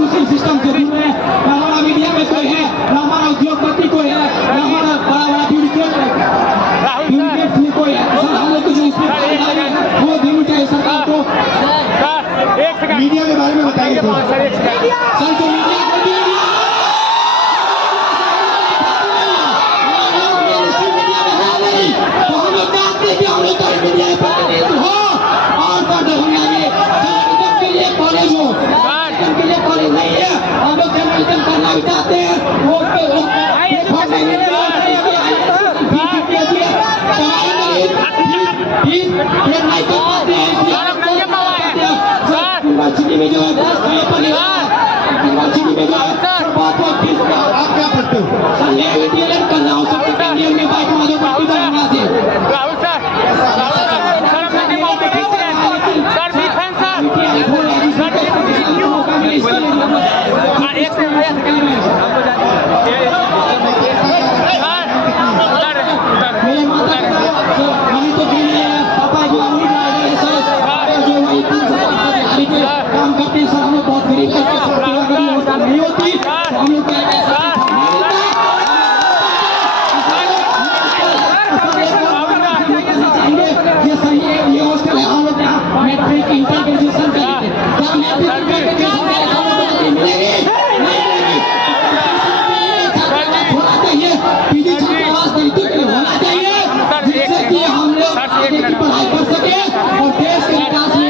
Social system से दूर है, न हमारा मीडिया में कोई है, न हमारा उद्योगपति कोई है, न हमारा बड़ा बड़ा ब्यूरोक्रेट में कोई है। सर हम लोग को जो वो देनी चाहिए सरकार को। मीडिया के बारे में बताइए सर जो मीडिया को भी तो हम लोग चाहते हैं कि हम लोग मीडिया में प्रतिनिधित्व हो और दरभंगा में जर्नलिज्म के लिए कॉलेज हो। जर्नलिज्म के लिए कॉलेज नहीं है, हम लोग जर्नलिज्म करना भी चाहते हैं। वो यूनिवर्सिटी में जो है यूनिवर्सिटी में जो है बहुत फीस आप क्या पढ़ते हो? सर मैं डीएलएड कर रहा हूँ, सबसे पहले में बाइक माधो पट्टी दरभंगा से। मेरे माता हमें तो पापा जो काम करते हैं सर, हमें बहुत गरीब नहीं होती हम लोग ये सही है। ये हॉस्टल है, हम लोग यहाँ मैट्रिक इंटर ग्रेजुएशन करेंगे, मिलेगी होना चाहिए, पीजी छात्रावास तरीके होना चाहिए जिससे कि हम लोग आगे की पढ़ाई कर सके और देश के विकास में